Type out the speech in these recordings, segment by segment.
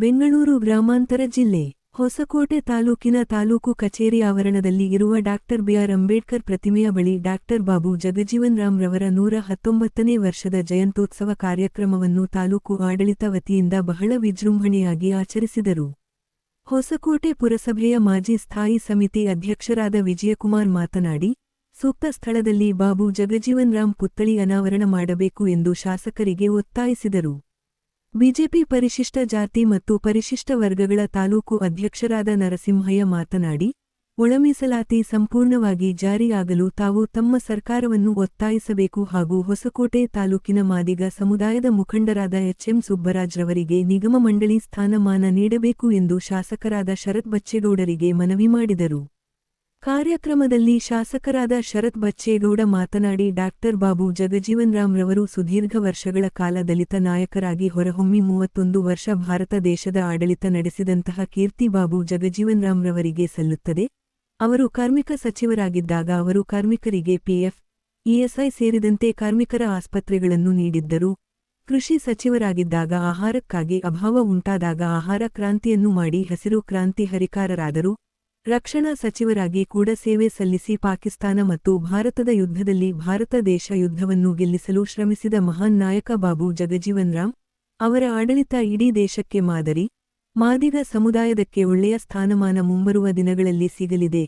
ಬೆಂಗಳೂರು ಗ್ರಾಮಾಂತರ ಜಿಲ್ಲೆ ಹೊಸಕೋಟೆ ತಾಲೂಕಿನ ತಾಲೂಕು ಕಚೇರಿ ಆವರಣದಲ್ಲಿ ಇರುವ ಡಾಕ್ಟರ್ ಬಿಆರ್ ಅಂಬೇಡ್ಕರ್ ಪ್ರತಿಮೆಯ ಬಳಿ ಡಾಕ್ಟರ್ ಬಾಬು ಜಗಜೀವನ್ ರಾಮ್ ರವರ 119ನೇ ವರ್ಷದ ಜಯಂತ್ಯೋತ್ಸವ ಕಾರ್ಯಕ್ರಮವನ್ನು ತಾಲೂಕು ಆಡಳಿತ ವತಿಯಿಂದ ಬಹಳ ವಿಜೃಂಭಣೆಯಾಗಿ ಆಚರಿಸಿದರು. ಹೊಸಕೋಟೆ ಪುರಸಭೆಯ ಮಾಜಿ ಸ್ಥಾಯಿ ಸಮಿತಿ ಅಧ್ಯಕ್ಷರಾದ ವಿಜಯಕುಮಾರ್ ಮಾತನಾಡಿ, ಸೂಕ್ತ ಸ್ಥಳದಲ್ಲಿ ಬಾಬು ಜಗಜೀವನ್ ರಾಮ್ ಪುತ್ಥಳಿ ಅನಾವರಣ ಮಾಡಬೇಕು ಎಂದು ಶಾಸಕರಿಗೆ ಒತ್ತಾಯಿಸಿದರು. ಬಿಜೆಪಿ ಪರಿಶಿಷ್ಟ ಜಾತಿ ಮತ್ತು ಪರಿಶಿಷ್ಟ ವರ್ಗಗಳ ತಾಲೂಕು ಅಧ್ಯಕ್ಷರಾದ ನರಸಿಂಹಯ್ಯ ಮಾತನಾಡಿ, ಒಳಮೀಸಲಾತಿ ಸಂಪೂರ್ಣವಾಗಿ ಜಾರಿಯಾಗಲು ತಾವು ತಮ್ಮ ಸರ್ಕಾರವನ್ನು ಒತ್ತಾಯಿಸಬೇಕು ಹಾಗೂ ಹೊಸಕೋಟೆ ತಾಲೂಕಿನ ಮಾದಿಗ ಸಮುದಾಯದ ಮುಖಂಡರಾದ ಎಚ್ಎಂ ಸುಬ್ಬರಾಜ್ ರವರಿಗೆ ನಿಗಮ ಮಂಡಳಿ ಸ್ಥಾನಮಾನ ನೀಡಬೇಕು ಎಂದು ಶಾಸಕರಾದ ಶರತ್ ಬಚ್ಚೇಗೌಡರಿಗೆ ಮನವಿ ಮಾಡಿದರು. ಕಾರ್ಯಕ್ರಮದಲ್ಲಿ ಶಾಸಕರಾದ ಶರತ್ ಬಚ್ಚೇಗೌಡ ಮಾತನಾಡಿ, ಡಾಕ್ಟರ್ ಬಾಬು ಜಗಜೀವನ್ ರಾಮ್ ರವರು ಸುದೀರ್ಘ ವರ್ಷಗಳ ಕಾಲ ದಲಿತ ನಾಯಕರಾಗಿ ಹೊರಹೊಮ್ಮಿ 31 ವರ್ಷ ಭಾರತ ದೇಶದ ಆಡಳಿತ ನಡೆಸಿದಂತಹ ಕೀರ್ತಿ ಬಾಬು ಜಗಜೀವನ್ ರಾಮ್ ರವರಿಗೆ ಸಲ್ಲುತ್ತದೆ. ಅವರು ಕಾರ್ಮಿಕ ಸಚಿವರಾಗಿದ್ದಾಗ ಅವರು ಕಾರ್ಮಿಕರಿಗೆ ಪಿಎಫ್, ಇಎಸ್ಐ ಸೇರಿದಂತೆ ಕಾರ್ಮಿಕರ ಆಸ್ಪತ್ರೆಗಳನ್ನು ನೀಡಿದ್ದರು. ಕೃಷಿ ಸಚಿವರಾಗಿದ್ದಾಗ ಆಹಾರಕ್ಕಾಗಿ ಅಭಾವ ಉಂಟಾದಾಗ ಆಹಾರ ಕ್ರಾಂತಿಯನ್ನು ಮಾಡಿ ಹಸಿರು ಕ್ರಾಂತಿ ಹರಿಕಾರರಾದರು. ರಕ್ಷಣಾ ಸಚಿವರಾಗಿ ಕೂಡ ಸೇವೆ ಸಲ್ಲಿಸಿ ಪಾಕಿಸ್ತಾನ ಮತ್ತು ಭಾರತದ ಯುದ್ಧದಲ್ಲಿ ಭಾರತ ದೇಶ ಯುದ್ಧವನ್ನು ಗೆಲ್ಲಿಸಲು ಶ್ರಮಿಸಿದ ಮಹಾನ್ ನಾಯಕ ಬಾಬು ಜಗಜೀವನ್ ರಾಮ್ ಅವರ ಆಡಳಿತ ಇಡೀ ದೇಶಕ್ಕೆ ಮಾದರಿ. ಮಾದಿಗ ಸಮುದಾಯದಕ್ಕೆ ಒಳ್ಳೆಯ ಸ್ಥಾನಮಾನ ಮುಂಬರುವ ದಿನಗಳಲ್ಲಿ ಸಿಗಲಿದೆ.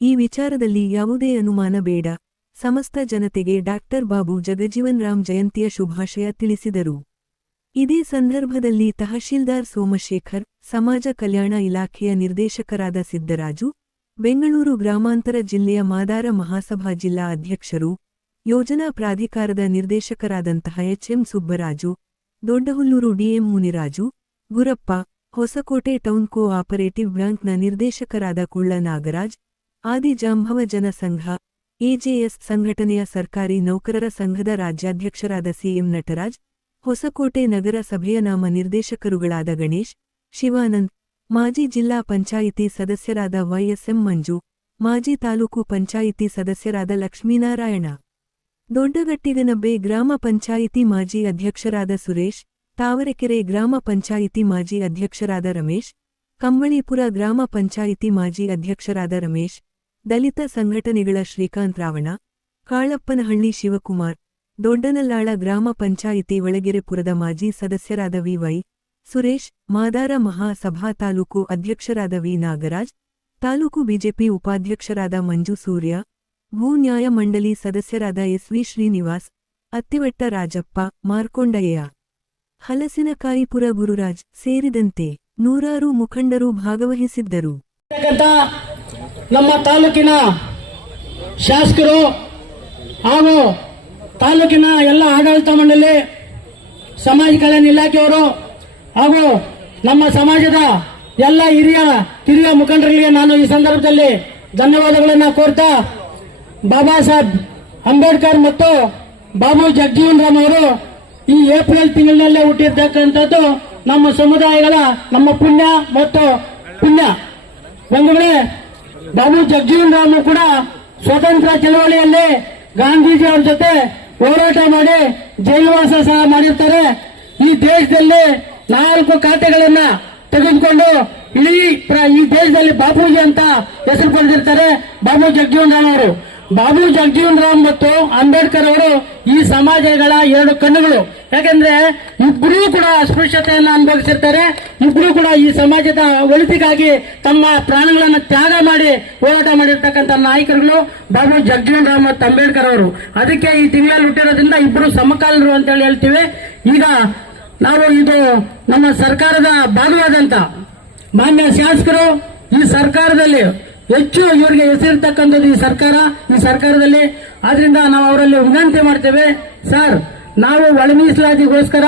ಈ ವಿಚಾರದಲ್ಲಿ ಯಾವುದೇ ಅನುಮಾನ ಬೇಡ. ಸಮಸ್ತ ಜನತೆಗೆ ಡಾಕ್ಟರ್ ಬಾಬು ಜಗಜೀವನ್ ರಾಮ್ ಜಯಂತಿಯ ಶುಭಾಶಯ ತಿಳಿಸಿದರು. ಇದೇ ಸಂದರ್ಭದಲ್ಲಿ ತಹಶೀಲ್ದಾರ್ ಸೋಮಶೇಖರ್, ಸಮಾಜ ಕಲ್ಯಾಣ ಇಲಾಖೆಯ ನಿರ್ದೇಶಕರಾದ ಸಿದ್ದರಾಜು, ಬೆಂಗಳೂರು ಗ್ರಾಮಾಂತರ ಜಿಲ್ಲೆಯ ಮಾದಾರ ಮಹಾಸಭಾ ಜಿಲ್ಲಾ ಅಧ್ಯಕ್ಷರು, ಯೋಜನಾ ಪ್ರಾಧಿಕಾರದ ನಿರ್ದೇಶಕರಾದಂತಹ HM Subbaraju, Doddahulluru DM Muniraju, Gurappa, Hosakote town cooperative ಬ್ಯಾಂಕ್ನ ನಿರ್ದೇಶಕರಾದ ಕುಳ್ಳ ನಾಗರಾಜ್, ಆದಿ ಜಾಂಬವ ಜನ ಸಂಘ, ಎಜೆಎಸ್ ಸಂಘಟನೆಯ ಸರ್ಕಾರಿ ನೌಕರರ ಸಂಘದ ರಾಜ್ಯಾಧ್ಯಕ್ಷರಾದ ಸಿಎಂ ನಟರಾಜ್, ಹೊಸಕೋಟೆ ನಗರ ಸಭೆಯ ನಾಮ ನಿರ್ದೇಶಕರುಗಳಾದ ಗಣೇಶ್, ಶಿವಾನಂದ್, ಮಾಜಿ ಜಿಲ್ಲಾ ಪಂಚಾಯಿತಿ ಸದಸ್ಯರಾದ ವೈಎಸ್ಎಂ ಮಂಜು, ಮಾಜಿ ತಾಲೂಕು ಪಂಚಾಯಿತಿ ಸದಸ್ಯರಾದ ಲಕ್ಷ್ಮೀನಾರಾಯಣ, ದೊಡ್ಡಗಟ್ಟಿಗನಬ್ಬೆ ಗ್ರಾಮ ಪಂಚಾಯಿತಿ ಮಾಜಿ ಅಧ್ಯಕ್ಷರಾದ ಸುರೇಶ್, ತಾವರೆಕೆರೆ ಗ್ರಾಮ ಪಂಚಾಯಿತಿ ಮಾಜಿ ಅಧ್ಯಕ್ಷರಾದ ರಮೇಶ್, ಕಂಬಳೀಪುರ ಗ್ರಾಮ ಪಂಚಾಯಿತಿ ಮಾಜಿ ಅಧ್ಯಕ್ಷರಾದ ರಮೇಶ್, ದಲಿತ ಸಂಘಟನೆಗಳ ಶ್ರೀಕಾಂತ್ ರಾವಣ, ಕಾಳಪ್ಪನಹಳ್ಳಿ ಶಿವಕುಮಾರ್, ದೊಡ್ಡನಲ್ಲಾಳ ಗ್ರಾಮ ಪಂಚಾಯಿತಿ ಒಳಗೆರೆಪುರದ ಮಾಜಿ ಸದಸ್ಯರಾದ ವಿವೈ ಸುರೇಶ್, ಮಾದಾರ ಮಹಾಸಭಾ ತಾಲೂಕು ಅಧ್ಯಕ್ಷರಾದ ವಿ ನಾಗರಾಜ್, ತಾಲೂಕು ಬಿಜೆಪಿ ಉಪಾಧ್ಯಕ್ಷರಾದ ಮಂಜು ಸೂರ್ಯ, ಭೂ ನ್ಯಾಯ ಮಂಡಳಿ ಸದಸ್ಯರಾದ ಎಸ್ವಿ ಶ್ರೀನಿವಾಸ್, ಅತ್ತಿವಟ್ಟ ರಾಜಪ್ಪ, ಮಾರ್ಕೊಂಡಯ್ಯ, ಹಲಸಿನಕಾಯಿಪುರ ಗುರುರಾಜ್ ಸೇರಿದಂತೆ ನೂರಾರು ಮುಖಂಡರು ಭಾಗವಹಿಸಿದ್ದರು. ನಮ್ಮ ತಾಲೂಕಿನ ಶಾಸಕರು ಹಾಗೂ ತಾಲೂಕಿನ ಎಲ್ಲ ಆಡಳಿತ ಮಂಡಳಿ, ಸಮಾಜ ಕಲ್ಯಾಣ ಇಲಾಖೆಯವರು ಹಾಗೂ ನಮ್ಮ ಸಮಾಜದ ಎಲ್ಲ ಹಿರಿಯ ಮುಖಂಡರಿಗೆ ನಾನು ಈ ಸಂದರ್ಭದಲ್ಲಿ ಧನ್ಯವಾದಗಳನ್ನು ಕೋರ್ತಾ, ಬಾಬಾ ಸಾಹೇಬ್ ಅಂಬೇಡ್ಕರ್ ಮತ್ತು ಬಾಬು ಜಗಜೀವನ್ ರಾಮ್ ಅವರು ಈ ಏಪ್ರಿಲ್ ತಿಂಗಳಿನಲ್ಲೇ ಹುಟ್ಟಿರ್ತಕ್ಕಂಥದ್ದು ನಮ್ಮ ಸಮುದಾಯಗಳ ನಮ್ಮ ಪುಣ್ಯ ಮತ್ತು ಪುಣ್ಯ. ಬಂಧುಗಳೇ, ಬಾಬು ಜಗಜೀವನ್ ರಾಮ್ ಕೂಡ ಸ್ವಾತಂತ್ರ್ಯ ಚಳವಳಿಯಲ್ಲಿ ಗಾಂಧೀಜಿ ಅವರ ಜೊತೆ ಹೋರಾಟ ಮಾಡಿ ಜೈಲುವಾಸ ಸಹ ಮಾಡಿರ್ತಾರೆ. ಈ ದೇಶದಲ್ಲಿ 4 ಖಾತೆಗಳನ್ನ ತೆಗೆದುಕೊಂಡು ಈ ದೇಶದಲ್ಲಿ ಬಾಪೂಜಿ ಅಂತ ಹೆಸರು ಪಡೆದಿರ್ತಾರೆ ಬಾಬು ಜಗಜೀವನ್ ರಾಮ್ ಅವರು. ಬಾಬು ಜಗಜೀವನ್ ರಾಮ್ ಮತ್ತು ಅಂಬೇಡ್ಕರ್ ಅವರು ಈ ಸಮಾಜಗಳ 2 ಕಣ್ಣುಗಳು. ಯಾಕಂದ್ರೆ ಇಬ್ಬರೂ ಕೂಡ ಅಸ್ಪೃಶ್ಯತೆಯನ್ನು ಅನುಭವಿಸಿರ್ತಾರೆ. ಇಬ್ಬರೂ ಕೂಡ ಈ ಸಮಾಜದ ಒಳಿತಿಗಾಗಿ ತಮ್ಮ ಪ್ರಾಣಗಳನ್ನು ತ್ಯಾಗ ಮಾಡಿ ಹೋರಾಟ ಮಾಡಿರ್ತಕ್ಕಂಥ ನಾಯಕರುಗಳು ಬಾಬು ಜಗಜೀವನ್ ರಾಮ್ ಮತ್ತು ಅಂಬೇಡ್ಕರ್ ಅವರು. ಅದಕ್ಕೆ ಈ ತಿಂಗಳಲ್ಲಿ ಹುಟ್ಟಿರೋದ್ರಿಂದ ಇಬ್ಬರು ಸಮಕಾಲೀನರು ಅಂತ ಹೇಳ್ತೀವಿ. ಈಗ ನಾವು ಇದು ನಮ್ಮ ಸರ್ಕಾರದ ಭಾಗವಾದಂತ ಮಾನ್ಯ ಶಾಸಕರು ಈ ಸರ್ಕಾರದಲ್ಲಿ ಹೆಚ್ಚು ಇವರಿಗೆ ಹೆಸರಿರ್ತಕ್ಕಂಥದ್ದು ಈ ಸರ್ಕಾರದಲ್ಲಿ. ಆದ್ರಿಂದ ನಾವು ಅವರಲ್ಲಿ ವಿನಂತಿ ಮಾಡ್ತೇವೆ, ಸರ್, ನಾವು ಒಳ ಮೀಸಲಾತಿಗೋಸ್ಕರ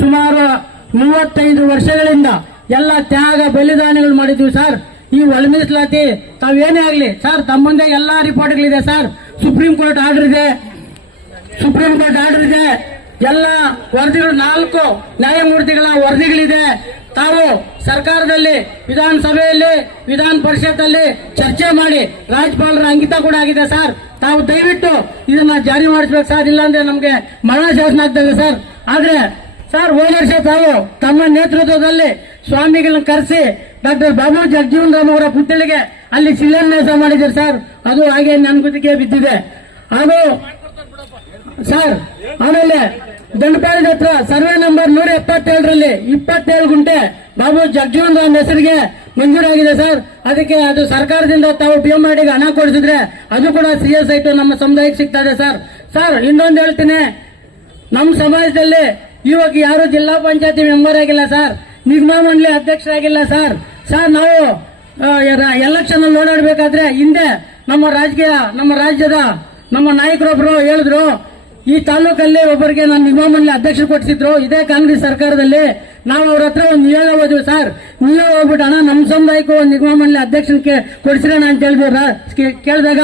ಸುಮಾರು 35 ವರ್ಷಗಳಿಂದ ಎಲ್ಲ ತ್ಯಾಗ ಬಲಿದಾನಗಳು ಮಾಡಿದ್ವಿ ಸರ್. ಈ ಒಳ ಮೀಸಲಾತಿ ತಾವೇನೇ ಆಗಲಿ ಸರ್, ತಮ್ಮ ಮುಂದೆ ಎಲ್ಲಾ ರಿಪೋರ್ಟ್ಗಳಿದೆ ಸರ್. ಸುಪ್ರೀಂ ಕೋರ್ಟ್ ಆರ್ಡರ್ ಇದೆ, ಎಲ್ಲ ವರದಿಗಳು 4 ನ್ಯಾಯಮೂರ್ತಿಗಳ ವರದಿಗಳಿದೆ. ತಾವು ಸರ್ಕಾರದಲ್ಲಿ, ವಿಧಾನಸಭೆಯಲ್ಲಿ, ವಿಧಾನ ಪರಿಷತ್ತಲ್ಲಿ ಚರ್ಚೆ ಮಾಡಿ ರಾಜ್ಯಪಾಲರ ಅಂಕಿತ ಕೂಡ ಆಗಿದೆ ಸರ್. ತಾವು ದಯವಿಟ್ಟು ಇದನ್ನ ಜಾರಿ ಮಾಡಿಸ್ಬೇಕು ಸರ್, ಇಲ್ಲಾಂದ್ರೆ ನಮ್ಗೆ ಮರಣ ಶಾಸನ ಆಗ್ತದೆ ಸರ್. ಆದ್ರೆ ಸರ್, ಹೋದ ವರ್ಷ ತಾವು ತಮ್ಮ ನೇತೃತ್ವದಲ್ಲಿ ಸ್ವಾಮಿಗಳನ್ನ ಕರೆಸಿ ಡಾಕ್ಟರ್ ಬಾಬು ಜಗಜೀವನ್ ರಾಮ್ ಅವರ ಪುತ್ಥಳಿಗೆ ಅಲ್ಲಿ ಶಿಲಾನ್ಯಾಸ ಮಾಡಿದ್ದಾರೆ ಸರ್. ಅದು ಹಾಗೆ ನನ್ನ ಗುತ್ತಿಗೆ ಬಿದ್ದಿದೆ. ಹಾಗೂ ಸರ್ ಆಮೇಲೆ ದಂಡಪಾಳ್ಯದ ಹತ್ರ ಸರ್ವೆ ನಂಬರ್ 177ರಲ್ಲಿ 27 ಗುಂಟೆ ಬಾಬು ಜಗಜೀವನ್ ರಾಮ್ ಹೆಸರಿಗೆ ಮಂಜೂರಾಗಿದೆ ಸರ್. ಅದಕ್ಕೆ ಅದು ಸರ್ಕಾರದಿಂದ ತಾವು PMRDಗೆ ಹಣ ಕೊಡಿಸಿದ್ರೆ ಅದು ಕೂಡ CS ಐಟು ನಮ್ಮ ಸಮುದಾಯಕ್ಕೆ ಸಿಗ್ತಾ ಇದೆ ಸರ್. ಸರ್ ಇನ್ನೊಂದು ಹೇಳ್ತೀನಿ, ನಮ್ಮ ಸಮಾಜದಲ್ಲಿ ಇವಾಗ ಯಾರು ಜಿಲ್ಲಾ ಪಂಚಾಯತಿ ಮೆಂಬರ್ ಆಗಿಲ್ಲ ಸರ್, ನಿಗಮ ಮಂಡಳಿ ಅಧ್ಯಕ್ಷರಾಗಿಲ್ಲ ಸರ್. ಸರ್ ನಾವು ಎಲೆಕ್ಷನ್ ಅಲ್ಲಿ ಓಡಾಡಬೇಕಾದ್ರೆ ಹಿಂದೆ ನಮ್ಮ ರಾಜ್ಯದ ನಮ್ಮ ನಾಯಕರೊಬ್ರು ಹೇಳಿದ್ರು, ಈ ತಾಲೂಕಲ್ಲಿ ಒಬ್ಬರಿಗೆ ನಾನು ನಿಗಮ ಮಂಡಳಿ ಅಧ್ಯಕ್ಷರು ಕೊಡಿಸಿದ್ರು ಇದೇ ಕಾಂಗ್ರೆಸ್ ಸರ್ಕಾರದಲ್ಲಿ. ನಾವು ಅವ್ರ ಹತ್ರ ಒಂದು ನಿಯೋಗ ಹೋದ್ವಿ ಸರ್. ನಿಯೋಗ ಹೋಗ್ಬಿಟ್ಟು ಅಣ್ಣ ನಮ್ಮ ಸಮುದಾಯಕ್ಕೂ ಒಂದು ನಿಗಮ ಮಂಡಳಿ ಅಧ್ಯಕ್ಷನಿಗೆ ಕೊಡಿಸಿರೋಣ ಅಂತ ಕೇಳಿದಾಗ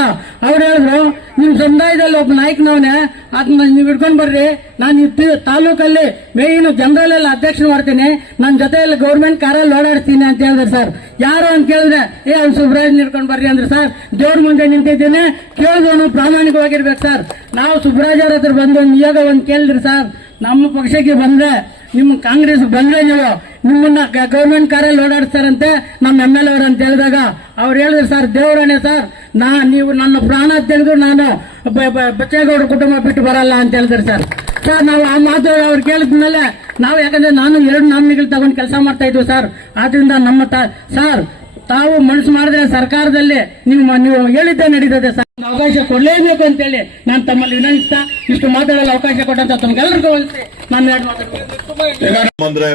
ಅವ್ರು ಹೇಳಿದ್ರು, ನಿಮ್ ಸಮುದಾಯದಲ್ಲಿ ಒಬ್ಬ ನಾಯಕನವನೇ, ಅದನ್ನ ನೀವು ಹಿಡ್ಕೊಂಡ್ ಬರ್ರಿ, ನಾನು ತಾಲೂಕಲ್ಲಿ ಮೇಯ್ನು ಜನರಲ್ ಎಲ್ಲ ಅಧ್ಯಕ್ಷ ಮಾಡ್ತೀನಿ, ನನ್ನ ಜೊತೆಯಲ್ಲಿ ಗೌರ್ಮೆಂಟ್ ಕಾರಲ್ಲಿ ಓಡಾಡ್ತೀನಿ ಅಂತ ಹೇಳಿದ್ರು ಸರ್. ಯಾರು ಅಂತ ಕೇಳಿದ್ರೆ ಅವ್ನು ಸುಬ್ರಾಜ್ ಹಿಡ್ಕೊಂಡ್ ಬರ್ರಿ ಅಂದ್ರೆ ಸರ್, ದೇವ್ರ ಮುಂದೆ ನಿಂತಿದ್ದೀನಿ, ಕೇಳಿದವನು ಪ್ರಾಮಾಣಿಕವಾಗಿರ್ಬೇಕು ಸರ್. ನಾವು ಸುಬ್ರಾಜ್ ಅವ್ರ ಹತ್ರ ಬಂದು ನಿಯೋಗ ಒಂದು ಕೇಳಿದ್ರಿ ಸರ್, ನಮ್ಮ ಪಕ್ಷಕ್ಕೆ ಬಂದ್ರೆ ನಿಮ್ಮ ಕಾಂಗ್ರೆಸ್ ಬಂದ್ರೆ ನೀವು ನಿಮ್ಮನ್ನ ಗೌರ್ಮೆಂಟ್ ಕಾರಲ್ಲಿ ಓಡಾಡಿಸ್ತಾರಂತೆ ನಮ್ಮ MLA ಅವರು ಅಂತ ಹೇಳಿದಾಗ ಅವ್ರು ಹೇಳಿದ್ರು ಸರ್, ದೇವರಾಣೆ ಸರ್, ನೀವು ನನ್ನ ಪ್ರಾಣ ತೆಗೆದು ನಾನು ಬಚ್ಚೇಗೌಡರ ಕುಟುಂಬ ಬಿಟ್ಟು ಬರಲ್ಲ ಅಂತ ಹೇಳಿದ್ರು ಸರ್. ಸರ್ ನಾವು ಆ ಮಾತು ಅವ್ರು ಕೇಳಿದ್ಮೇಲೆ ನಾವು, ಯಾಕಂದ್ರೆ ನಾನು 2 ನಾಮಿನಿಗಳು ತಗೊಂಡು ಕೆಲಸ ಮಾಡ್ತಾ ಇದ್ವಿ ಸರ್. ಆದ್ರಿಂದ ನಮ್ಮ ಸರ್ ತಾವು ಮನಸ್ಸು ಮಾಡಿದ್ರೆ ಸರ್ಕಾರದಲ್ಲಿ ನೀವು ಹೇಳಿದ್ದೇ ನಡೀತದೆ ಸರ್. ಅವಕಾಶ ಕೊಡಲೇಬೇಕು ಅಂತೇಳಿ ನಾನು ತಮ್ಮಲ್ಲಿ ವಿನಂತಿಸ್ತಾ ಇಷ್ಟು ಮಾತಾಡಲು ಅವಕಾಶ ಕೊಟ್ಟಂತ ತಮ್ಗೆಲ್ಲರಿಗೂ ನಾನು 2 ಮಾತಾಡ್ತೀನಿ. ಅಂದ್ರೆ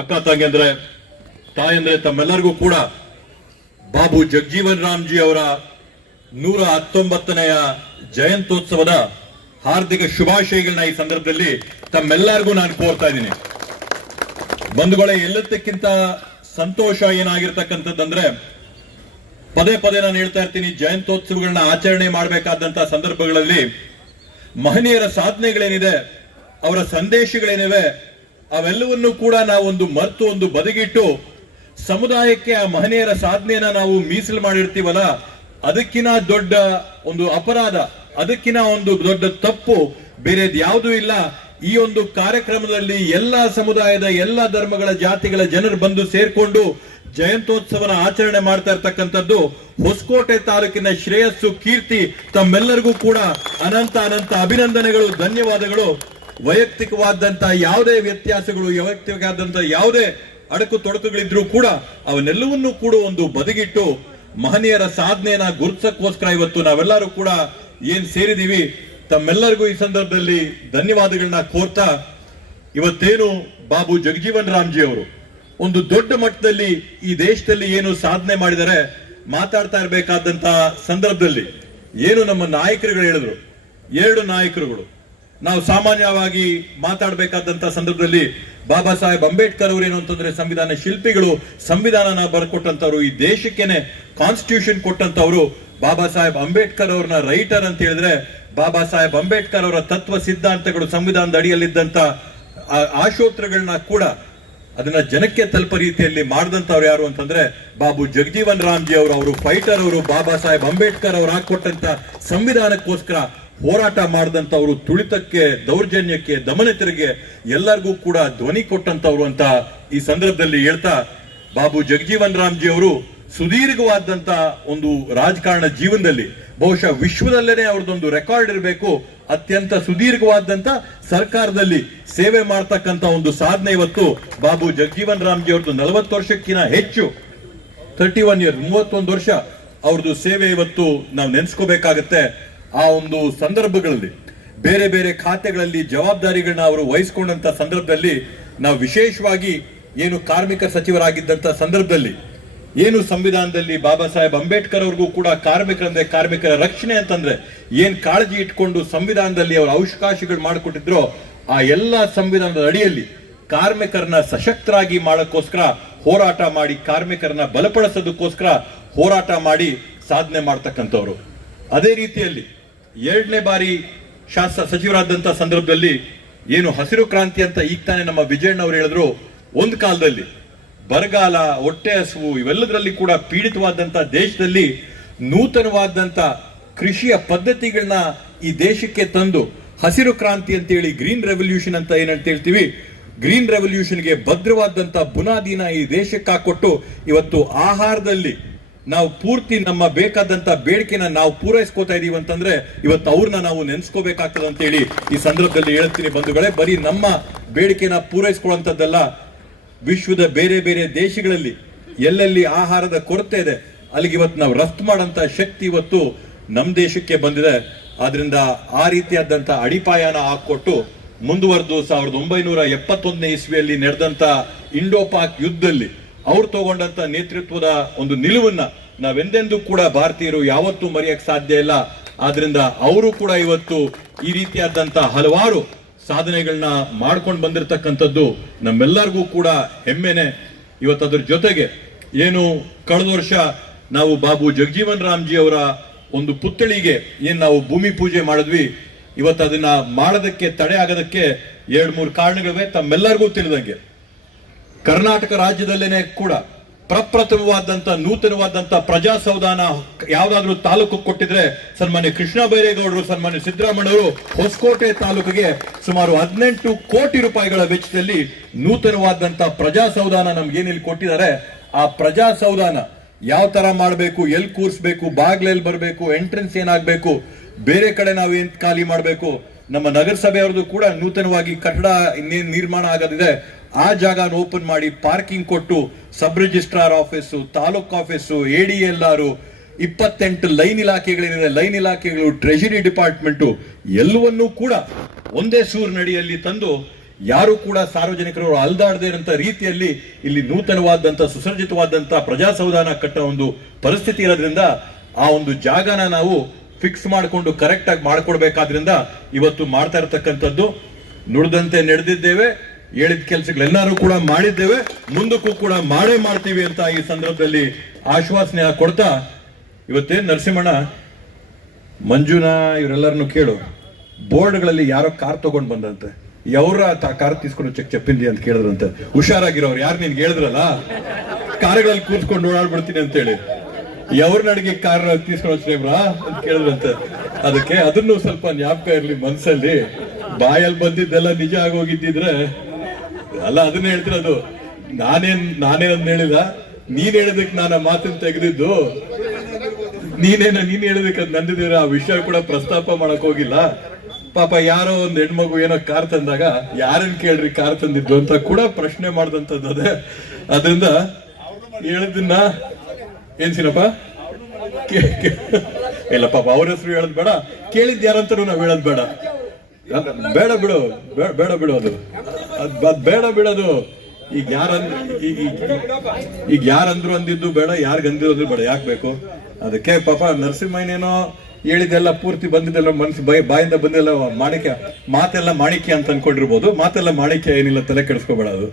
ಅಕ್ಕ ತಂಗಿಯಂದ್ರೆ ತಾಯಂದ್ರೆ ತಮ್ಮೆಲ್ಲರಿಗೂ ಕೂಡ ಬಾಬು ಜಗಜೀವನ್ ರಾಮ್ಜಿ ಅವರ 119ನೆಯ ಜಯಂತ್ಯೋತ್ಸವದ ಹಾರ್ದಿಕ ಶುಭಾಶಯಗಳನ್ನ ಈ ಸಂದರ್ಭದಲ್ಲಿ ತಮ್ಮೆಲ್ಲರಿಗೂ ನಾನು ಕೋರ್ತಾ ಇದ್ದೀನಿ. ಬಂಧುಗಳೇ, ಎಲ್ಲದಕ್ಕಿಂತ ಸಂತೋಷ ಏನಾಗಿರ್ತಕ್ಕಂಥದ್ದಂದ್ರೆ, ಪದೇ ಪದೇ ನಾನು ಹೇಳ್ತಾ ಇರ್ತೀನಿ, ಜಯಂತ್ಯೋತ್ಸವಗಳನ್ನ ಆಚರಣೆ ಮಾಡಬೇಕಾದಂತ ಸಂದರ್ಭಗಳಲ್ಲಿ ಮಹನೀಯರ ಸಾಧನೆಗಳೇನಿದೆ, ಅವರ ಸಂದೇಶಗಳೇನಿವೆ, ಅವೆಲ್ಲವನ್ನೂ ಕೂಡ ನಾವೊಂದು ಮರೆತು ಒಂದು ಬದಿಗಿಟ್ಟು ಸಮುದಾಯಕ್ಕೆ ಆ ಮಹನೀಯರ ಸಾಧನೆಯನ್ನ ನಾವು ಮೀಸಲು ಮಾಡಿರ್ತೀವಲ್ಲ, ಅದಕ್ಕಿಂತ ದೊಡ್ಡ ಒಂದು ಅಪರಾಧ, ಅದಕ್ಕಿಂತ ಒಂದು ದೊಡ್ಡ ತಪ್ಪು ಬೇರೆದು ಯಾವುದೂ ಇಲ್ಲ. ಈ ಒಂದು ಕಾರ್ಯಕ್ರಮದಲ್ಲಿ ಎಲ್ಲಾ ಸಮುದಾಯದ ಎಲ್ಲಾ ಧರ್ಮಗಳ ಜಾತಿಗಳ ಜನರು ಬಂದು ಸೇರ್ಕೊಂಡು ಜಯಂತ್ಯೋತ್ಸವನ ಆಚರಣೆ ಮಾಡ್ತಾ ಇರ್ತಕ್ಕಂಥದ್ದು ಹೊಸಕೋಟೆ ತಾಲೂಕಿನ ಶ್ರೇಯಸ್ಸು, ಕೀರ್ತಿ. ತಮ್ಮೆಲ್ಲರಿಗೂ ಕೂಡ ಅನಂತ ಅನಂತ ಅಭಿನಂದನೆಗಳು, ಧನ್ಯವಾದಗಳು. ವೈಯಕ್ತಿಕವಾದಂತಹ ಯಾವುದೇ ವ್ಯತ್ಯಾಸಗಳು, ವೈಯಕ್ತಿಕವಾದಂತಹ ಯಾವುದೇ ಅಡಕು ತೊಡಕುಗಳಿದ್ರೂ ಕೂಡ ಅವನ್ನೆಲ್ಲವನ್ನೂ ಕೂಡ ಒಂದು ಬದಿಗಿಟ್ಟು ಮಹನೀಯರ ಸಾಧನೆಯನ್ನ ಗುರುತಿಸಕ್ಕೋಸ್ಕರ ಇವತ್ತು ನಾವೆಲ್ಲರೂ ಕೂಡ ಏನ್ ಸೇರಿದೀವಿ, ತಮ್ಮೆಲ್ಲರಿಗೂ ಈ ಸಂದರ್ಭದಲ್ಲಿ ಧನ್ಯವಾದಗಳನ್ನ ಕೋರ್ತಾ, ಇವತ್ತೇನು ಬಾಬು ಜಗಜೀವನ್ ರಾಮ್ಜಿ ಅವರು ಒಂದು ದೊಡ್ಡ ಮಟ್ಟದಲ್ಲಿ ಈ ದೇಶದಲ್ಲಿ ಏನು ಸಾಧನೆ ಮಾಡಿದರೆ ಮಾತಾಡ್ತಾ ಇರಬೇಕಾದಂತಹ ಸಂದರ್ಭದಲ್ಲಿ ಏನು ನಮ್ಮ ನಾಯಕರುಗಳು ಹೇಳಿದ್ರು, 2 ನಾಯಕರುಗಳು ನಾವು ಸಾಮಾನ್ಯವಾಗಿ ಮಾತಾಡಬೇಕಾದಂತಹ ಸಂದರ್ಭದಲ್ಲಿ ಬಾಬಾ ಸಾಹೇಬ್ ಅಂಬೇಡ್ಕರ್ ಅವರು ಏನು ಅಂತಂದ್ರೆ ಸಂವಿಧಾನ ಶಿಲ್ಪಿಗಳು, ಸಂವಿಧಾನನ ಬರ್ಕೊಟ್ಟಂತವ್ರು, ಈ ದೇಶಕ್ಕೇನೆ ಕಾನ್ಸ್ಟಿಟ್ಯೂಷನ್ ಕೊಟ್ಟಂತವ್ರು. ಬಾಬಾ ಸಾಹೇಬ್ ಅಂಬೇಡ್ಕರ್ ಅವ್ರನ್ನ ರೈಟರ್ ಅಂತ ಹೇಳಿದ್ರೆ, ಬಾಬಾ ಸಾಹೇಬ್ ಅಂಬೇಡ್ಕರ್ ಅವರ ತತ್ವ ಸಿದ್ಧಾಂತಗಳು ಸಂವಿಧಾನದ ಅಡಿಯಲ್ಲಿದ್ದಂತ ಆಶೋತ್ತರಗಳನ್ನ ಕೂಡ ಅದನ್ನ ಜನಕ್ಕೆ ತಲುಪ ರೀತಿಯಲ್ಲಿ ಮಾಡಿದಂತವ್ರು ಯಾರು ಅಂತಂದ್ರೆ ಬಾಬು ಜಗಜೀವನ್ ರಾಮ್ಜಿ ಅವರು ಫೈಟರ್ ಅವರು. ಬಾಬಾ ಸಾಹೇಬ್ ಅಂಬೇಡ್ಕರ್ ಅವರು ಹಾಕೊಟ್ಟಂತ ಸಂವಿಧಾನಕ್ಕೋಸ್ಕರ ಹೋರಾಟ ಮಾಡಿದಂತವ್ರು, ತುಳಿತಕ್ಕೆ, ದೌರ್ಜನ್ಯಕ್ಕೆ, ದಮನತೆರಿಗೆ ಎಲ್ಲರಿಗೂ ಕೂಡ ಧ್ವನಿ ಕೊಟ್ಟಂತವ್ರು ಅಂತ ಈ ಸಂದರ್ಭದಲ್ಲಿ ಹೇಳ್ತಾ, ಬಾಬು ಜಗಜೀವನ್ ರಾಮ್ಜಿ ಅವರು ಸುದೀರ್ಘವಾದಂತ ಒಂದು ರಾಜಕಾರಣ ಜೀವನದಲ್ಲಿ ಬಹುಶಃ ವಿಶ್ವದಲ್ಲೇನೆ ಅವ್ರದ್ದೊಂದು ರೆಕಾರ್ಡ್ ಇರಬೇಕು, ಅತ್ಯಂತ ಸುದೀರ್ಘವಾದಂತ ಸರ್ಕಾರದಲ್ಲಿ ಸೇವೆ ಮಾಡ್ತಕ್ಕಂತ ಒಂದು ಸಾಧನೆ ಇವತ್ತು ಬಾಬು ಜಗಜೀವನ್ ರಾಮ್ಜಿ ಅವ್ರದ್ದು 40 ವರ್ಷಕ್ಕಿಂತ ಹೆಚ್ಚು, 31 ಇಯರ್, 31 ವರ್ಷ ಅವ್ರದ್ದು ಸೇವೆ ಇವತ್ತು ನಾವು ನೆನೆಸ್ಕೋಬೇಕಾಗತ್ತೆ. ಆ ಒಂದು ಸಂದರ್ಭಗಳಲ್ಲಿ ಬೇರೆ ಬೇರೆ ಖಾತೆಗಳಲ್ಲಿ ಜವಾಬ್ದಾರಿಗಳನ್ನ ಅವರು ವಹಿಸಿಕೊಂಡಂತ ಸಂದರ್ಭದಲ್ಲಿ ನಾವು ವಿಶೇಷವಾಗಿ ಏನು ಕಾರ್ಮಿಕ ಸಚಿವರಾಗಿದ್ದಂತ ಸಂದರ್ಭದಲ್ಲಿ ಏನು ಸಂವಿಧಾನದಲ್ಲಿ ಬಾಬಾ ಸಾಹೇಬ್ ಅಂಬೇಡ್ಕರ್ ಅವ್ರಿಗೂ ಕೂಡ ಕಾರ್ಮಿಕರಂದ್ರೆ ಕಾರ್ಮಿಕರ ರಕ್ಷಣೆ ಅಂತಂದ್ರೆ ಏನ್ ಕಾಳಜಿ ಇಟ್ಕೊಂಡು ಸಂವಿಧಾನದಲ್ಲಿ ಅವರ ಅವಕಾಶಗಳು ಮಾಡಿಕೊಟ್ಟಿದ್ರು, ಆ ಎಲ್ಲಾ ಸಂವಿಧಾನದ ಅಡಿಯಲ್ಲಿ ಕಾರ್ಮಿಕರನ್ನ ಸಶಕ್ತರಾಗಿ ಮಾಡೋಕ್ಕೋಸ್ಕರ ಹೋರಾಟ ಮಾಡಿ, ಕಾರ್ಮಿಕರನ್ನ ಬಲಪಡಿಸೋದಕ್ಕೋಸ್ಕರ ಹೋರಾಟ ಮಾಡಿ ಸಾಧನೆ ಮಾಡ್ತಕ್ಕಂಥವ್ರು. ಅದೇ ರೀತಿಯಲ್ಲಿ 2ನೇ ಬಾರಿ ಸಚಿವರಾದಂತ ಸಂದರ್ಭದಲ್ಲಿ ಏನು ಹಸಿರು ಕ್ರಾಂತಿ ಅಂತ ಈಗ ತಾನೇ ನಮ್ಮ ವಿಜಯಣ್ಣ ಅವರು ಹೇಳಿದ್ರು, ಒಂದು ಕಾಲದಲ್ಲಿ ಬರಗಾಲ, ಹೊಟ್ಟೆ ಹಸುವು ಇವೆಲ್ಲದರಲ್ಲಿ ಕೂಡ ಪೀಡಿತವಾದಂತ ದೇಶದಲ್ಲಿ ನೂತನವಾದಂತ ಕೃಷಿಯ ಪದ್ಧತಿಗಳನ್ನ ಈ ದೇಶಕ್ಕೆ ತಂದು ಹಸಿರು ಕ್ರಾಂತಿ ಅಂತೇಳಿ, ಗ್ರೀನ್ ರೆವಲ್ಯೂಷನ್ ಅಂತ ಏನಂತ ಹೇಳ್ತೀವಿ, ಗ್ರೀನ್ ರೆವಲ್ಯೂಷನ್ಗೆ ಭದ್ರವಾದಂತ ಬುನಾದಿನ ಈ ದೇಶಕ್ಕೆ ಹಾಕೊಟ್ಟು ಇವತ್ತು ಆಹಾರದಲ್ಲಿ ನಾವು ಪೂರ್ತಿ ನಮ್ಮ ಬೇಕಾದಂತ ಬೇಡಿಕೆನ ನಾವು ಪೂರೈಸ್ಕೋತಾ ಇದೀವಿ ಅಂತಂದ್ರೆ ಇವತ್ತು ಅವ್ರನ್ನ ನಾವು ನೆನ್ಸ್ಕೋಬೇಕಾಗ್ತದೆ ಅಂತ ಹೇಳಿ ಈ ಸಂದರ್ಭದಲ್ಲಿ ಹೇಳ್ತೀನಿ ಬಂಧುಗಳೇ. ಬರೀ ನಮ್ಮ ಬೇಡಿಕೆನ ಪೂರೈಸ್ಕೊಳ್ಳುವಂತದ್ದಲ್ಲ, ವಿಶ್ವದ ಬೇರೆ ಬೇರೆ ದೇಶಗಳಲ್ಲಿ ಎಲ್ಲೆಲ್ಲಿ ಆಹಾರದ ಕೊರತೆ ಇದೆ ಅಲ್ಲಿಗೆ ಇವತ್ತು ನಾವು ರಫ್ತು ಮಾಡಂತ ಶಕ್ತಿ ಇವತ್ತು ನಮ್ಮ ದೇಶಕ್ಕೆ ಬಂದಿದೆ. ಆದ್ರಿಂದ ಆ ರೀತಿಯಾದಂತ ಅಡಿಪಾಯನ ಹಾಕೊಟ್ಟು ಮುಂದುವರೆದು 1971ನೇ ಇಸ್ವಿಯಲ್ಲಿ ನಡೆದಂತ ಇಂಡೋ ಪಾಕ್ ಯುದ್ಧದಲ್ಲಿ ಅವ್ರು ತಗೊಂಡಂತ ನೇತೃತ್ವದ ಒಂದು ನಿಲುವನ್ನ ನಾವೆಂದೆಂದೂ ಕೂಡ ಭಾರತೀಯರು ಯಾವತ್ತೂ ಮರೆಯಕ್ ಸಾಧ್ಯ ಇಲ್ಲ. ಆದ್ರಿಂದ ಅವರು ಕೂಡ ಇವತ್ತು ಈ ರೀತಿಯಾದಂತ ಹಲವಾರು ಸಾಧನೆಗಳನ್ನ ಮಾಡ್ಕೊಂಡು ಬಂದಿರತಕ್ಕಂಥದ್ದು ನಮ್ಮೆಲ್ಲರಿಗೂ ಕೂಡ ಹೆಮ್ಮೆನೆ. ಇವತ್ತು ಅದ್ರ ಜೊತೆಗೆ ಏನು ಕಳೆದ ವರ್ಷ ನಾವು ಬಾಬು ಜಗಜೀವನ್ ರಾಮ್ಜಿ ಅವರ ಒಂದು ಪುತ್ಥಳಿಗೆ ಏನ್ ನಾವು ಭೂಮಿ ಪೂಜೆ ಮಾಡಿದ್ವಿ, ಇವತ್ತು ಅದನ್ನ ಮಾಡೋದಕ್ಕೆ ತಡೆ ಆಗೋದಕ್ಕೆ 2-3 ಕಾರಣಗಳಿವೆ. ತಮ್ಮೆಲ್ಲರಿಗೂ ತಿಳಿದಂಗೆ ಕರ್ನಾಟಕ ರಾಜ್ಯದಲ್ಲೇನೆ ಕೂಡ ಪ್ರಪ್ರಥಮವಾದಂತ ನೂತನವಾದಂತ ಪ್ರಜಾಸೌಧಾನ ಯಾವ್ದಾದ್ರು ತಾಲೂಕು ಕೊಟ್ಟಿದ್ರೆ ಸನ್ಮಾನ್ಯ ಕೃಷ್ಣ ಬೈರೇಗೌಡರು, ಸನ್ಮಾನ್ಯ ಸಿದ್ದರಾಮಯ್ಯವರು ಹೊಸಕೋಟೆ ತಾಲೂಕಿಗೆ ಸುಮಾರು 18 ಕೋಟಿ ರೂಪಾಯಿಗಳ ವೆಚ್ಚದಲ್ಲಿ ನೂತನವಾದಂತ ಪ್ರಜಾಸೌಧಾನ ನಮ್ಗೇನಿಲ್ಲಿ ಕೊಟ್ಟಿದ್ದಾರೆ. ಆ ಪ್ರಜಾಸೌಧಾನ ಯಾವ ತರ ಮಾಡಬೇಕು, ಎಲ್ಲಿ ಕೂರಿಸಬೇಕು, ಬಾಗ್ಲೆಲ್ಲಿ ಬರಬೇಕು, ಎಂಟ್ರೆನ್ಸ್ ಏನಾಗಬೇಕು, ಬೇರೆ ಕಡೆ ನಾವು ಏನ್ ಖಾಲಿ ಮಾಡಬೇಕು, ನಮ್ಮ ನಗರಸಭೆಯವ್ರದ್ದು ಕೂಡ ನೂತನವಾಗಿ ಕಟ್ಟಡ ಇನ್ನೇನು ನಿರ್ಮಾಣ ಆಗೋದಿದೆ ಆ ಜಾಗನ ಓಪನ್ ಮಾಡಿ ಪಾರ್ಕಿಂಗ್ ಕೊಟ್ಟು sub registrar office, taluk office, ADLR 28 line ಇಲಾಖೆಗಳಿದೆ, ಲೈನ್ ಇಲಾಖೆಗಳು, ಟ್ರೆಜರಿ ಡಿಪಾರ್ಟ್ಮೆಂಟ್ ಎಲ್ಲವನ್ನೂ ಕೂಡ ಒಂದೇ ಸೂರಿನಡಿಯಲ್ಲಿ ತಂದು ಯಾರು ಕೂಡ ಸಾರ್ವಜನಿಕರು ಅಲ್ದಾಡದೇ ಇರಂತ ರೀತಿಯಲ್ಲಿ ಇಲ್ಲಿ ನೂತನವಾದಂತ ಸುಸರ್ಜಿತವಾದಂತ ಪ್ರಜಾಸೌಧಾನ ಕಟ್ಟೋ ಒಂದು ಪರಿಸ್ಥಿತಿ ಇರೋದ್ರಿಂದ ಆ ಒಂದು ಜಾಗನ ನಾವು ಫಿಕ್ಸ್ ಮಾಡಿಕೊಂಡು ಕರೆಕ್ಟ್ ಆಗಿ ಮಾಡ್ಕೊಡ್ಬೇಕಾದ್ರಿಂದ ಇವತ್ತು ಮಾಡ್ತಾ ಇರತಕ್ಕಂಥದ್ದು. ನುಡಿದಂತೆ ನಡೆದಿದ್ದೇವೆ, ಹೇಳಿದ ಕೆಲಸಗಳೆಲ್ಲರೂ ಕೂಡ ಮಾಡಿದ್ದೇವೆ, ಮುಂದಕ್ಕೂ ಕೂಡ ಮಾಡೇ ಮಾಡ್ತೀವಿ ಅಂತ ಈ ಸಂದರ್ಭದಲ್ಲಿ ಆಶ್ವಾಸನೆ ಕೊಡ್ತಾ, ಇವತ್ತೇನ್ ನರಸಿಂಹಣ್ಣ ಮಂಜುನ ಇವರೆಲ್ಲರನ್ನು ಕೇಳು, ಬೋರ್ಡ್ಗಳಲ್ಲಿ ಯಾರೋ ಕಾರ್ ತಗೊಂಡ್ ಬಂದಂತೆ, ಯಾವ್ರ ಕಾರ್ ತೀಸ್ಕೊಂಡು ಚೆಪ್ಪಿಂದಿ ಅಂತ ಕೇಳಿದ್ರಂತೆ. ಹುಷಾರಾಗಿರೋರು ಯಾರು ನಿನ್ಗೆ ಹೇಳಿದ್ರಲ್ಲ ಕಾರ್ಗಳಲ್ಲಿ ಕೂರ್ಸ್ಕೊಂಡು ಓಡಾಡ್ಬಿಡ್ತೀನಿ ಅಂತ ಹೇಳಿ, ಯಾವ್ರ ನಡಿಗೆ ಕಾರ್ ತೀಸ್ಕೊಂಡು ಶ್ರೇಮ್ರಾ ಅಂತ ಕೇಳಿದ್ರಂತೆ. ಅದಕ್ಕೆ ಅದನ್ನು ಸ್ವಲ್ಪ ಜ್ಞಾಪಕ ಇರ್ಲಿ ಮನ್ಸಲ್ಲಿ, ಬಾಯಲ್ಲಿ ಬಂದಿದ್ದೆಲ್ಲ ನಿಜ ಆಗೋಗಿದ್ದಿದ್ರೆ ಅಲ್ಲ ಅದನ್ನ ಹೇಳ್ತಿರೋದು. ನಾನೇನ್ ಹೇಳಿದ, ನೀನ್ ಹೇಳಿದಕ್ಕೆ ನಾನು ಮಾತನ್ನ ತೆಗೆದಿದ್ದು, ನೀನ್ ಹೇಳಿದಕ್ಕೆ ಅದ್ ನಂದಿದ್ದೀರ, ಆ ವಿಷಯ ಕೂಡ ಪ್ರಸ್ತಾಪ ಮಾಡಕ್ ಹೋಗಿಲ್ಲ. ಪಾಪ ಯಾರೋ ಒಂದ್ ಹೆಣ್ಮಗು ಏನೋ ಕಾರ್ ತಂದಾಗ ಯಾರನ್ ಕೇಳ್ರಿ ಕಾರ್ ತಂದಿದ್ದು ಅಂತ ಕೂಡ ಪ್ರಶ್ನೆ ಮಾಡ್ದಂತದ್ದು ಅದೇ. ಅದರಿಂದ ಹೇಳಿದ್ದನ್ನ ಏನ್ಸಿನಪ್ಪ ಇಲ್ಲ ಪಾಪ ಅವ್ರ ಹೆಸರು ಹೇಳದ್ ಬೇಡ, ಕೇಳಿದ್ ಯಾರಂತರೂ ನಾವ್ ಹೇಳದ್ ಬೇಡ, ಬೇಡ ಬಿಡು, ಬೇಡ ಬಿಡು, ಅದ್ ಬೇಡ ಬಿಡೋದು. ಈಗ ಯಾರಂದ್ರು ಅಂದಿದ್ದು ಬೇಡ, ಯಾರಿಗಂದಿರೋದು ಬೇಡ, ಯಾಕೆ ಬೇಕು? ಅದಕ್ಕೆ ಪಾಪ ನರಸಿಂಹಯ್ಯನೇನೋ ಹೇಳಿದೆಲ್ಲ ಪೂರ್ತಿ ಬಂದಿದ್ದೆಲ್ಲ ಮನಸ್ಸು ಬಾಯಿಂದ ಬಂದೆಲ್ಲ ಮಾತೆಲ್ಲ ಮಾಣಿಕ್ಯ ಅಂತ ಅನ್ಕೊಂಡಿರ್ಬೋದು. ಮಾತೆಲ್ಲ ಮಾಣಿಕ್ಯ ಏನಿಲ್ಲ, ತಲೆ ಕೆಡಿಸ್ಕೋಬೇಡ. ಅದು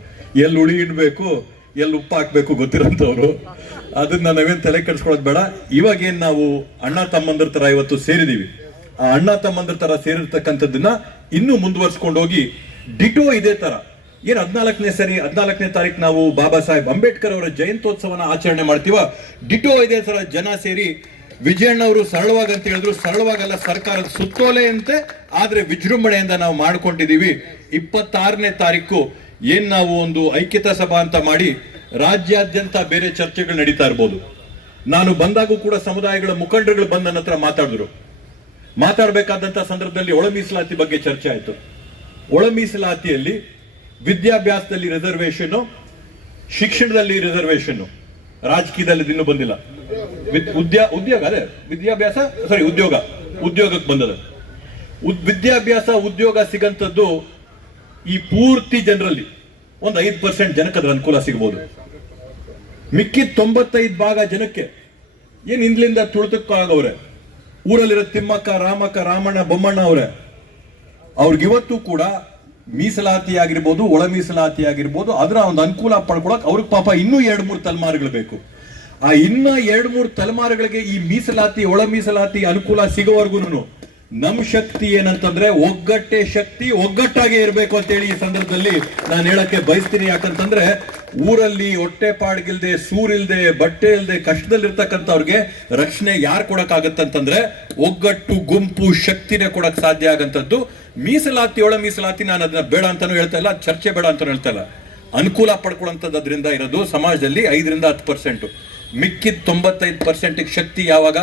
ಎಲ್ಲಿ ಹುಳಿ ಇಡ್ಬೇಕು, ಎಲ್ಲಿ ಉಪ್ಪು ಹಾಕ್ಬೇಕು ಗೊತ್ತಿರೋಂಥವ್ರು, ಅದನ್ನ ನಾವೇನ್ ತಲೆ ಕೆಡಿಸ್ಕೊಳ್ಳೋದು ಬೇಡ. ಇವಾಗೇನ್ ನಾವು ಅಣ್ಣ ತಮ್ಮಂದ್ರ ತರ ಇವತ್ತು ಸೇರಿದೀವಿ, ಆ ಅಣ್ಣ ತಮ್ಮಂದ್ರ ತರ ಸೇರಿರ್ತಕ್ಕಂಥದ್ದನ್ನ ಇನ್ನೂ ಮುಂದುವರ್ಸ್ಕೊಂಡು ಹೋಗಿ ಡಿಟೋ ಇದೇ ತರ ಏನ್ 14ನೇ ತಾರೀಕು ನಾವು ಬಾಬಾ ಸಾಹೇಬ್ ಅಂಬೇಡ್ಕರ್ ಅವರ ಜಯಂತ್ಯೋತ್ಸವನ ಆಚರಣೆ ಮಾಡ್ತೀವ, ಡಿಟೋ ಇದೇ ತರ ಜನ ಸೇರಿ ವಿಜಯಣ್ಣ ಅವರು ಸರಳವಾಗಿ ಅಂತ ಹೇಳಿದ್ರು, ಸರಳವಾಗಲ್ಲ, ಸರ್ಕಾರದ ಸುತ್ತೋಲೆಯಂತೆ ಆದ್ರೆ ವಿಜೃಂಭಣೆಯಿಂದ ನಾವು ಮಾಡ್ಕೊಂಡಿದೀವಿ. 26ನೇ ತಾರೀಕು ಏನ್ ನಾವು ಒಂದು ಐಕ್ಯತಾ ಸಭಾ ಅಂತ ಮಾಡಿ ರಾಜ್ಯಾದ್ಯಂತ ಬೇರೆ ಚರ್ಚೆಗಳು ನಡೀತಾ ಇರ್ಬೋದು. ನಾನು ಬಂದಾಗೂ ಕೂಡ ಸಮುದಾಯಗಳ ಮುಖಂಡರುಗಳು ಬಂದ ನನ್ನ ಹತ್ರ ಮಾತಾಡಿದ್ರು. ಮಾತಾಡಬೇಕಾದಂತ ಸಂದರ್ಭದಲ್ಲಿ ಒಳ ಮೀಸಲಾತಿ ಬಗ್ಗೆ ಚರ್ಚೆ ಆಯ್ತು. ಒಳ ಮೀಸಲಾತಿಯಲ್ಲಿ ವಿದ್ಯಾಭ್ಯಾಸದಲ್ಲಿ ರಿಸರ್ವೇಶನ್, ಶಿಕ್ಷಣದಲ್ಲಿ ರಿಸರ್ವೇಶನ್, ರಾಜಕೀಯದಲ್ಲಿ ಇನ್ನೂ ಬಂದಿಲ್ಲ. ಉದ್ಯೋಗ ಅದೇ ವಿದ್ಯಾಭ್ಯಾಸ ಸಾರಿ ಉದ್ಯೋಗಕ್ಕೆ ಬಂದದ. ವಿದ್ಯಾಭ್ಯಾಸ ಉದ್ಯೋಗ ಸಿಗಂತದ್ದು ಈ ಪೂರ್ತಿ ಜನರಲ್ಲಿ ಒಂದು 5% ಜನಕ್ಕೆ ಅದ್ರ ಅನುಕೂಲ ಸಿಗಬಹುದು. ಮಿಕ್ಕಿದ 95% ಜನಕ್ಕೆ ಏನ್ ಹಿಂದ್ಲಿಂದ ತುಳಿತಕ್ಕಾಗವ್ರೆ, ಊರಲ್ಲಿರೋ ತಿಮ್ಮಕ್ಕ, ರಾಮಕ್ಕ, ರಾಮಣ್ಣ, ಬೊಮ್ಮಣ್ಣ ಅವರೇ, ಅವ್ರಿಗಿವತ್ತು ಕೂಡ ಮೀಸಲಾತಿ ಆಗಿರ್ಬೋದು, ಒಳ ಮೀಸಲಾತಿ ಆಗಿರ್ಬೋದು, ಅದರ ಒಂದು ಅನುಕೂಲ ಪಡ್ಕೊಳಕ್ ಅವ್ರಿಗೆ ಪಾಪ ಇನ್ನೂ 2-3 ತಲೆಮಾರುಗಳು ಬೇಕು. ಆ ಇನ್ನ 2-3 ತಲೆಮಾರುಗಳಿಗೆ ಈ ಮೀಸಲಾತಿ, ಒಳ ಮೀಸಲಾತಿ ಅನುಕೂಲ ಸಿಗೋವರೆಗೂ ನಮ್ ಶಕ್ತಿ ಏನಂತಂದ್ರೆ ಒಗ್ಗಟ್ಟೆ ಶಕ್ತಿ, ಒಗ್ಗಟ್ಟಾಗೆ ಇರಬೇಕು ಅಂತೇಳಿ ಈ ಸಂದರ್ಭದಲ್ಲಿ ನಾನು ಹೇಳಕ್ಕೆ ಬಯಸ್ತೀನಿ. ಯಾಕಂತಂದ್ರೆ ಊರಲ್ಲಿ ಹೊಟ್ಟೆ ಪಾಡ್ಗಿಲ್ದೆ, ಸೂರಿಲ್ದೆ, ಬಟ್ಟೆ ಇಲ್ದೆ ಕಷ್ಟದಲ್ಲಿರ್ತಕ್ಕಂಥವ್ರಿಗೆ ರಕ್ಷಣೆ ಯಾರು ಕೊಡಕ್ಕಾಗತ್ತಂತಂದ್ರೆ ಒಗ್ಗಟ್ಟು, ಗುಂಪು, ಶಕ್ತಿನೇ ಕೊಡಕ್ ಸಾಧ್ಯ ಆಗಂತದ್ದು ಮೀಸಲಾತಿ ಒಳ ಮೀಸಲಾತಿ ನಾನು ಅದನ್ನ ಬೇಡ ಅಂತಾನು ಹೇಳ್ತಾ ಇಲ್ಲ, ಚರ್ಚೆ ಬೇಡ ಅಂತಾನು ಹೇಳ್ತಾ ಇಲ್ಲ. ಅನುಕೂಲ ಪಡ್ಕೊಳ್ಳೋಂಥದ್ದು ಅದರಿಂದ ಇರೋದು ಸಮಾಜದಲ್ಲಿ 5ರಿಂದ 10%. ಮಿಕ್ಕಿದ 95% ಶಕ್ತಿ ಯಾವಾಗ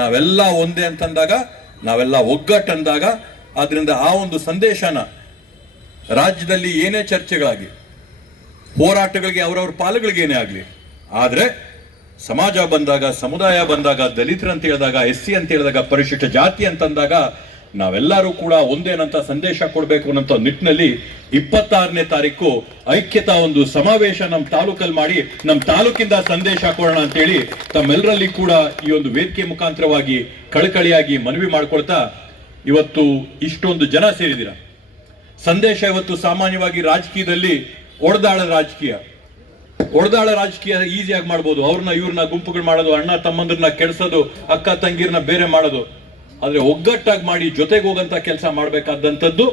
ನಾವೆಲ್ಲ ಒಂದೇ ಅಂತಂದಾಗ, ನಾವೆಲ್ಲ ಒಗ್ಗಟ್ಟಂದಾಗ, ಆದ್ರಿಂದ ಆ ಒಂದು ಸಂದೇಶನ ರಾಜ್ಯದಲ್ಲಿ ಏನೇ ಚರ್ಚೆಗಳಾಗಿ ಹೋರಾಟಗಳಿಗೆ ಅವರವ್ರ ಪಾಲುಗಳಿಗೆ ಏನೇ ಆಗಲಿ, ಆದ್ರೆ ಸಮಾಜ ಬಂದಾಗ, ಸಮುದಾಯ ಬಂದಾಗ, ದಲಿತರು ಅಂತ ಹೇಳಿದಾಗ, SC ಅಂತ ಹೇಳಿದಾಗ, ಪರಿಶಿಷ್ಟ ಜಾತಿ ಅಂತಂದಾಗ ನಾವೆಲ್ಲರೂ ಕೂಡ ಒಂದೇನಂತ ಸಂದೇಶ ಕೊಡಬೇಕು ಅನ್ನೋ ನಿಟ್ಟಿನಲ್ಲಿ 26ನೇ ತಾರೀಕು ಐಕ್ಯತಾ ಒಂದು ಸಮಾವೇಶ ನಮ್ಮ ತಾಲೂಕಲ್ಲಿ ಮಾಡಿ ನಮ್ಮ ತಾಲೂಕಿಂದ ಸಂದೇಶ ಕೊಡೋಣ ಅಂತೇಳಿ ತಮ್ಮೆಲ್ಲರಲ್ಲಿ ಕೂಡ ಈ ಒಂದು ವೇದಿಕೆ ಮುಖಾಂತರವಾಗಿ ಕಳಕಳಿಯಾಗಿ ಮನವಿ ಮಾಡ್ಕೊಳ್ತಾ, ಇವತ್ತು ಇಷ್ಟೊಂದು ಜನ ಸೇರಿದಿರ. ಸಂದೇಶ ಇವತ್ತು ಸಾಮಾನ್ಯವಾಗಿ ರಾಜಕೀಯದಲ್ಲಿ ಒಡೆದಾಳ ರಾಜಕೀಯ ಈಸಿಯಾಗಿ ಮಾಡ್ಬೋದು. ಇವ್ರನ್ನ ಗುಂಪುಗಳು ಮಾಡೋದು, ಅಣ್ಣ ತಮ್ಮಂದ್ರನ್ನ ಕೆಡಿಸೋದು, ಅಕ್ಕ ತಂಗಿರನ್ನ ಬೇರೆ ಮಾಡೋದು. ಆದ್ರೆ ಒಗ್ಗಟ್ಟಾಗಿ ಮಾಡಿ ಜೊತೆಗೆ ಹೋಗಂತ ಕೆಲಸ ಮಾಡಬೇಕಾದಂಥದ್ದು,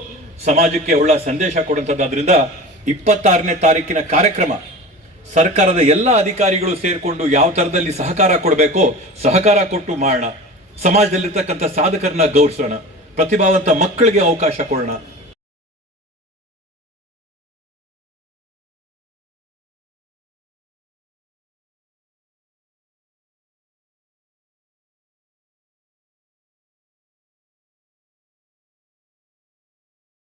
ಸಮಾಜಕ್ಕೆ ಒಳ್ಳೆ ಸಂದೇಶ ಕೊಡುವಂಥದ್ದು. ಆದ್ರಿಂದ 26ನೇ ತಾರೀಕಿನ ಕಾರ್ಯಕ್ರಮ ಸರ್ಕಾರದ ಎಲ್ಲ ಅಧಿಕಾರಿಗಳು ಸೇರ್ಕೊಂಡು ಯಾವ ತರದಲ್ಲಿ ಸಹಕಾರ ಕೊಡಬೇಕೋ ಸಹಕಾರ ಕೊಟ್ಟು ಮಾಡೋಣ. ಸಮಾಜದಲ್ಲಿರ್ತಕ್ಕಂಥ ಸಾಧಕರನ್ನ ಗೌರವಿಸೋಣ, ಪ್ರತಿಭಾವಂತ ಮಕ್ಕಳಿಗೆ ಅವಕಾಶ ಕೊಡೋಣ.